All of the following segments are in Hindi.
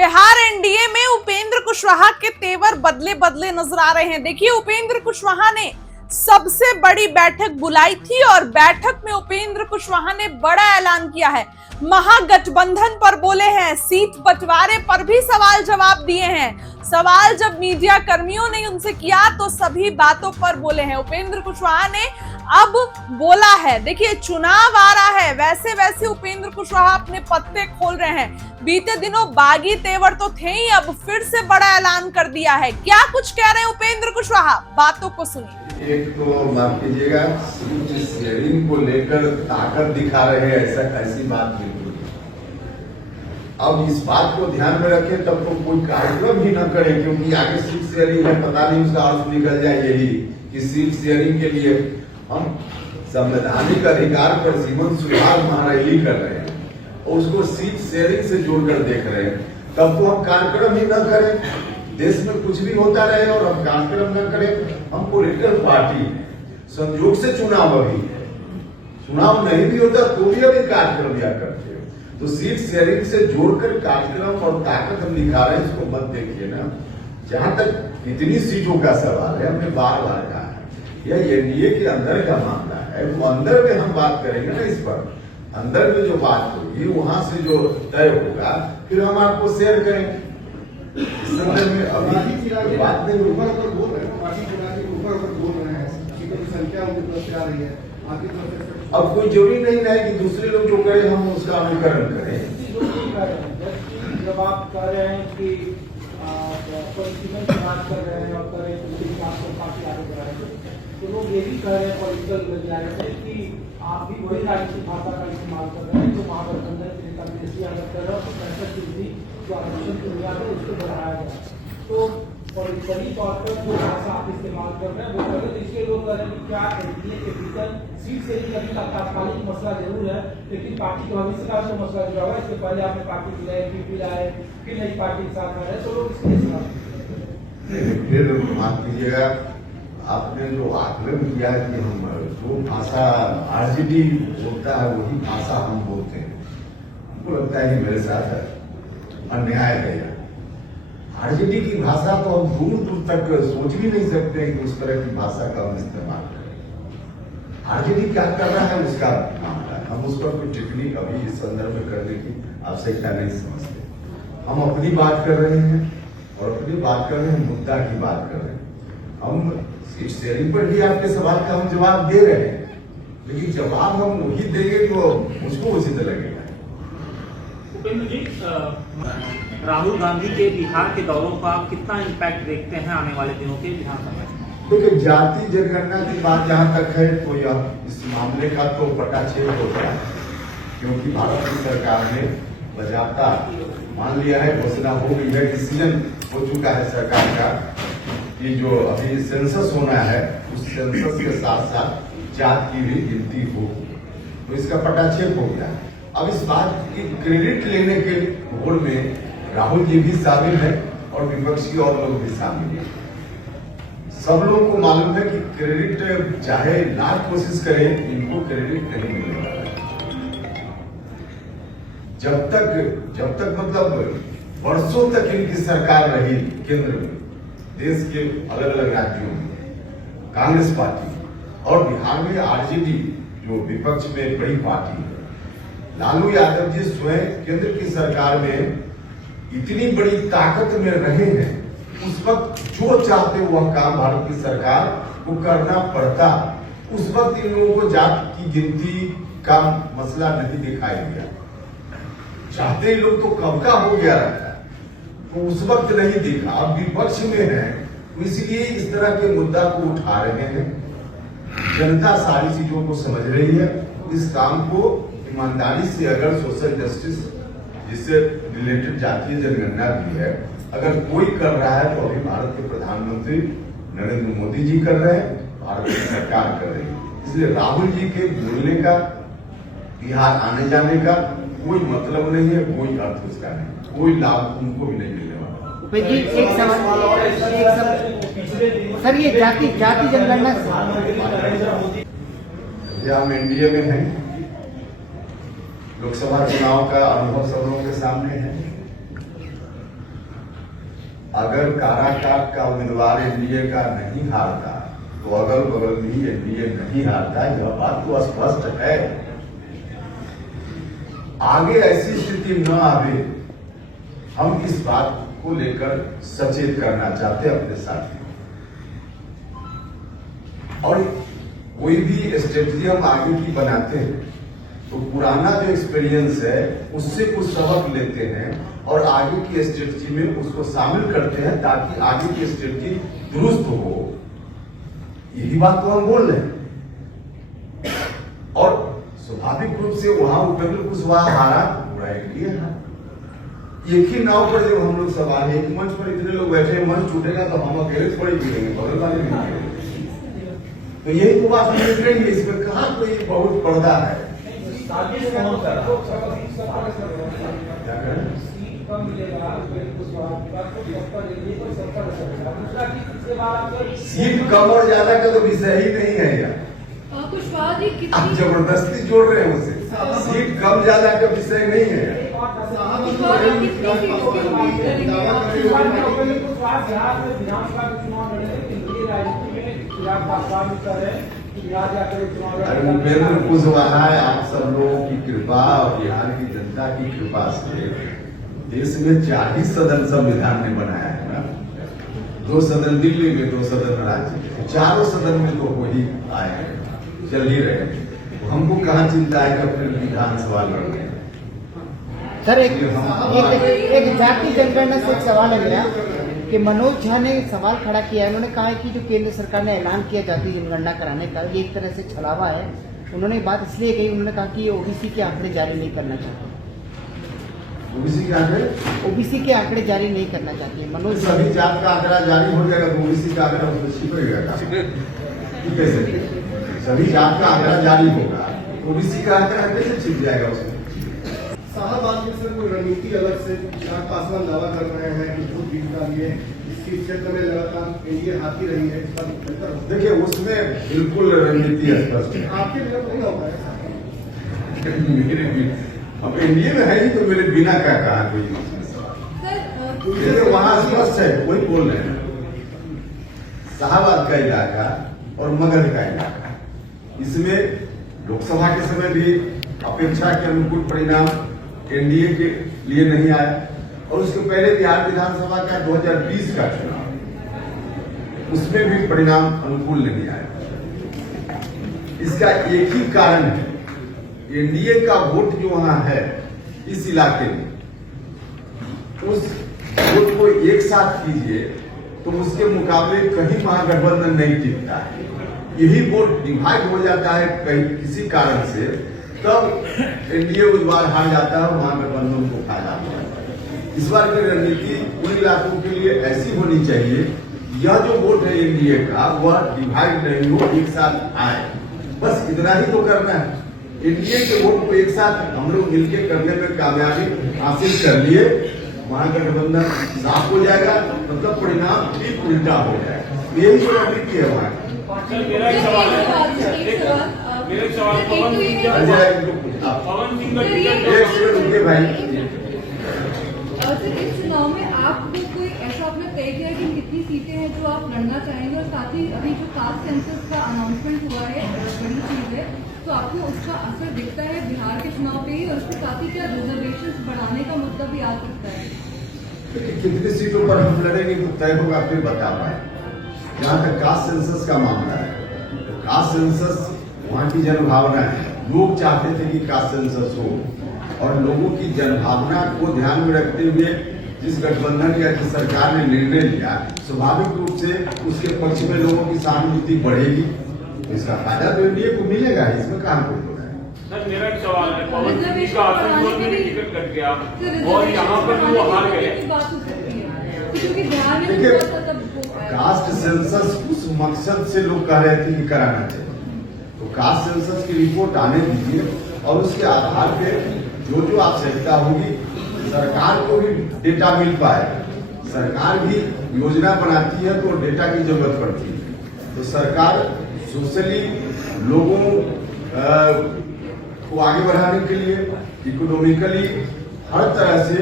बिहार एनडीए में उपेंद्र कुशवाहा के तेवर बदले बदले नजर आ रहे हैं। देखिए, उपेंद्र कुशवाहा ने सबसे बड़ी बैठक बुलाई थी और बैठक में उपेंद्र कुशवाहा ने बड़ा ऐलान किया है। महागठबंधन पर बोले हैं, सीट बंटवारे पर भी सवाल जवाब दिए हैं। सवाल जब मीडिया कर्मियों ने उनसे किया तो सभी बातों पर बोले हैं। उपेंद्र कुशवाहा ने अब बोला है। देखिए, चुनाव आ रहा है, वैसे वैसे उपेंद्र कुशवाहा अपने पत्ते खोल रहे हैं। बीते दिनों बागी तेवर तो थे ही, अब फिर से बड़ा ऐलान कर दिया है। क्या कुछ कह रहे हैं उपेंद्र कुशवाहा, बातों को सुनिए। एक तो माफ कीजिएगा, सीट शेयरिंग को लेकर ताकत दिखा रहे हैं, ऐसी बात बिल्कुल। अब इस बात को ध्यान में रखें तब तो कोई कार्यक्रम ही न करें, क्योंकि आगे सीट शेयरिंग है, पता नहीं उसका अर्थ निकल जाए यही कि सीट शेयरिंग के लिए हम संवैधानिक अधिकार पर जीवन सुधार महारैली कर रहे हैं और उसको सीट शेयरिंग से जोड़कर देख रहे हैं। तब तो हम कार्यक्रम ही न करें, देश में कुछ भी होता रहे और हम कार्यक्रम न करें। हम पॉलिटिकल पार्टी संयोग से चुनाव अभी है, चुनाव नहीं भी होता तो भी अभी कार्यक्रम या करते हो। तो सीट शेयरिंग से जोड़कर कार्यक्रम और ताकत हम दिखा रहे हैं, इसको मत देखिए ना। जहां तक इतनी सीटों का सवाल है, हमने बार बार कहा है यह एनडीए के अंदर का मामला है, वो अंदर में हम बात करेंगे ना। इस पर अंदर में जो बात होगी वहां से जो तय होगा फिर हम आपको शेयर करेंगे। इस संदर्भ में अभी बात नहीं बोल रहे हैं, संख्या आ रही है। अब कोई जरूरी नहीं है कि दूसरे लोग जो करें हम उसका अनुकरण करें। जब आप कह रहे हैं कि पॉलिटिकल की बात कर रहे हैं और करें तो पार्टी आगे बढ़ा रहे हैं, तो लोग ये भी कह रहे हैं पॉलिटिकल कि आप भी वही राजनीतिक भाषा का इस्तेमाल कर रहे हैं जो महागठबंधन के नेता विदेशी अगर कर रहे हो तो 65% जो आरक्षण की बुनियाद है उसको बढ़ाया गया। तो पॉलिटिकली तौर पर जो भाषा आप इस्तेमाल कर रहे हैं वो कर रहे हैं, इसके लोग कह रहे हैं कि क्या एनडीए के भीतर सीट से ही अभी तात्कालिक मसला जरूर है, लेकिन पार्टी के भविष्य का जो मसला जुड़ा हुआ है। इसके पहले आपने पार्टी बुलाए, पीपी लाए, फिर नई पार्टी के साथ आ रहे हैं, तो लोग इसके खिलाफ। फिर माफ कीजिएगा, आपने जो आकलन किया कि हम जो भाषा आरजेडी बोलता है वही भाषा हम बोलते हैं, हमको लगता है कि मेरे साथ अन्याय है। आरजेडी की भाषा तो हम दूर दूर तक सोच भी नहीं सकते कि उस तरह की भाषा का हम इस्तेमाल करें। आरजेडी क्या कर रहा है उसका मामला है, हम उस पर कोई टिप्पणी अभी इस संदर्भ में करने की आवश्यकता नहीं समझते। हम अपनी बात कर रहे हैं और अपनी बात कर रहे हैं, मुद्दा की बात कर रहे हैं। हम सीट शेयरिंग पर भी आपके सवाल का हम जवाब दे रहे हैं, लेकिन जवाब हम वही देंगे तो मुझको उचित लगेगा। उपेंद्र जी, राहुल गांधी के बिहार के दौरों का कितना इम्पैक्ट देखते हैं आने वाले दिनों के विधानसभा में? देखिए, जाति जनगणना की बात जहां तक है तो यह इस मामले का तो पटाक्षेप हो गया, क्योंकि भारत की सरकार ने बजाता मान लिया है, घोषणा हो गई है, डिसीजन हो चुका है सरकार का कि जो अभी सेंसस होना है उस सेंसस के साथ साथ जात की भी गिनती हो, तो इसका पटाक्षेप हो गया। अब इस बात की क्रेडिट लेने के होड़ में राहुल जी भी शामिल है और विपक्षी और लोग भी शामिल है। सब लोगों को मालूम है कि क्रेडिट चाहे लाख कोशिश करें, इनको क्रेडिट नहीं मिलेगा। जब तक मतलब वर्षों तक इनकी सरकार रही केंद्र में, देश के अलग अलग राज्यों में कांग्रेस पार्टी और बिहार में आरजेडी जो विपक्ष में बड़ी पार्टी है, लालू यादव जी स्वयं केंद्र की सरकार में इतनी बड़ी ताकत में रहे हैं, उस वक्त जो चाहते वह काम भारत की सरकार को करना पड़ता। उस वक्त इन लोगों को जात की गिनती का मसला नहीं दिखाई दिया। चाहते ही लोग तो कब का हो गया रहता है, तो उस वक्त नहीं दिखा। अब विपक्ष में है तो इसलिए इस तरह के मुद्दा को उठा रहे हैं। जनता सारी चीजों को समझ रही है। इस काम को ईमानदारी से अगर सोशल जस्टिस जिससे रिलेटेड जातीय जनगणना भी है, अगर कोई कर रहा है तो अभी भारत के प्रधानमंत्री नरेंद्र मोदी जी कर रहे हैं, भारत की सरकार कर रही है। इसलिए राहुल जी के बोलने का, बिहार आने जाने का कोई मतलब नहीं है, कोई अर्थ उसका नहीं, कोई लाभ उनको भी नहीं मिलने वाला। एक सर, ये जाति जनगणना हम एनडीए में हैं, लोकसभा चुनाव का अनुभव सब लोगों के सामने है। अगर काराकाट का उम्मीदवार एनडीए का नहीं हारता तो अगल बगल भी एनडीए नहीं हारता, यह बात तो स्पष्ट है। आगे ऐसी स्थिति न आवे, हम इस बात को लेकर सचेत करना चाहते हैं अपने साथ। और कोई भी स्ट्रेटजी हम आगे की बनाते हैं तो पुराना जो एक्सपीरियंस है उससे कुछ सबक लेते हैं और आगे की स्ट्रेटजी में उसको शामिल करते हैं ताकि आगे की स्ट्रेटजी दुरुस्त हो। यही बात तो हम बोल रहे हैं। और स्वाभाविक रूप से वहां उपेंद्र कुशवाहा हारा, पूरा एनडीए हारा। एक ही नाव पर जब हम लोग सवार हैं, एक मंच पर इतने लोग बैठे, मंच टूटेगा तो हम अकेले थोड़ी गिरेंगे, बगल वाले भी गिरेंगे। तो यही तो बात हम देख रहे हैं, इसमें कहाँ कोई बहुत पर्दा है। सीट कम मिलेगा सीट कम और ज्यादा का तो विषय ही नहीं है यार, कुशवाहा जी आप कितनी जबरदस्ती जोड़ रहे हैं उसे। सीट कम ज्यादा का विषय नहीं है यार। अरे उपेंद्र कुशवाहा, आप सब लोगों की कृपा और बिहार की जनता की कृपा से देश में 40 सदन संविधान ने बनाया है ना। 2 सदन दिल्ली में, 2 सदन राज्य में, 4 सदन में तो हो ही आए हैं, चल ही रहे हैं। हमको कहाँ चिंता है कि अपने विधानसभा लड़ने। सर एक जाति जनगणना से एक सवाल है मेरा कि मनोज झा ने सवाल खड़ा किया है। उन्होंने कहा है कि जो केंद्र सरकार ने ऐलान किया जाति जनगणना कराने का, ये एक तरह से छलावा है। उन्होंने बात इसलिए कही, उन्होंने कहा कि ये ओबीसी के आंकड़े जारी नहीं करना चाहते। ओबीसी के आंकड़े? ओबीसी के आंकड़े जारी नहीं करना चाहते मनोज। सभी जात का आंकड़ा जारी हो जाएगा तो ओबीसी का आंकड़ा उसमें छिपेगा कैसे? सभी जात का आंकड़ा जारी होगा, ओबीसी का आंकड़ा कैसे छिप जाएगा उसमें? साहब आपके सर कोई रणनीति अलग से चिराग पासवान दावा कर रहे हैं कि खुद जीत का लिए इस क्षेत्र में लगातार एनडीए हाथी रही है, इसका बेहतर हो। देखिए उसमें बिल्कुल रणनीति स्पष्ट है। आपके बिना नहीं होगा मेरे बिना, अब एनडीए में है ही तो मेरे बिना क्या कहा कोई। देखिए वहां स्पष्ट है, कोई बोल रहे हैं शाहबाद का इलाका और मगध का इलाका, इसमें लोकसभा के समय भी अपेक्षा के अनुकूल परिणाम एनडीए के लिए नहीं आया और उसके पहले बिहार विधानसभा का 2020 का चुनाव, उसमें भी परिणाम अनुकूल नहीं आया। इसका एक ही कारण है, एनडीए का वोट जो वहां है इस इलाके में, उस वोट को एक साथ कीजिए तो उसके मुकाबले कहीं महागठबंधन नहीं टिकता है। यही वोट डिवाइड हो जाता है कहीं किसी कारण से, तब एनडीए उस बार हार जाता है और महागठबंधन को खा जाता है। इस बार की रणनीति उन इलाकों के लिए ऐसी होनी चाहिए, यह जो वोट है एनडीए का वह डिवाइड नहीं हो, एक साथ आए, बस इतना ही तो करना है। एनडीए के वोट को एक साथ हम लोग मिलकर करने में कामयाबी हासिल कर लिए, महागठबंधन साफ हो जाएगा, मतलब परिणाम ठीक उल्टा हो जाएगा। यही जो रणनीति है वहां। मेरा एक सवाल है, पवन सिंह का टिकट रुके भाई। इस चुनाव में आपको कोई ऐसा आपने तय किया कि कितनी सीटें हैं जो आप लड़ना चाहेंगे, और साथ ही अभी जो कास्ट सेंसस का अनाउंसमेंट हुआ है, बड़ी चीज है, तो आपको उसका असर दिखता है बिहार के चुनाव पे ही, और उसके साथ ही क्या रिजर्वेशन बढ़ाने का मुद्दा भी आ सकता है? कितनी सीटों पर हम लड़ेंगे तो तय होगा, फिर बता पाए। जहाँ तक कास्ट सेंसस का मामला है, तो कास्ट सेंसस वहाँ की जनभावना है, लोग चाहते थे कि कास्ट सेंसस हो, और लोगों की जनभावना को ध्यान में रखते हुए जिस गठबंधन या जिस सरकार ने निर्णय लिया, स्वाभाविक रूप से उसके पक्ष में लोगों की सहानुभूति बढ़ेगी, इसका फायदा तो एनडीए को मिलेगा, इसमें कहाँ कोई होगा। सर मेरा एक सवाल है, पवन सिंह का आसनसोल में टिकट कट गया और यहाँ पर भी वो हार गए। देखिए कास्ट सेंसस उस मकसद से लोग कह रहे थे कि कराना चाहिए, तो कास्ट सेंसस की रिपोर्ट आने दीजिए और उसके आधार पे जो जो आवश्यकता होगी, सरकार को भी डेटा मिल पाए। सरकार भी योजना बनाती है तो डेटा की जरूरत पड़ती है, तो सरकार सोशली लोगों को आगे बढ़ाने के लिए इकोनॉमिकली हर तरह से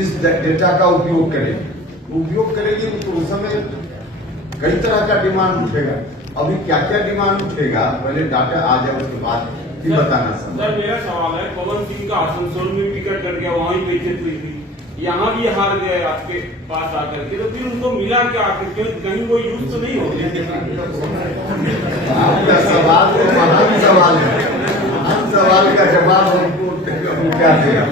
इस डेटा का उपयोग करेगी तो उस समय कई तरह का डिमांड उठेगा। अभी क्या क्या डिमांड उठेगा पहले डाटा आ जाए उसके बाद ही बताना सर। सर मेरा सवाल है, पवन सिंह का आसनसोल में टिकट कट गया, वहाँ ही बेइज्जत हुई थी, यहाँ भी हार गए आपके पास आकर के, तो फिर उनको मिला क्या आखिर? कहीं वो यूज तो नहीं होगी? आपका सवाल तो महान सवाल है, महान सवाल का जवाब हमको क्या देगा?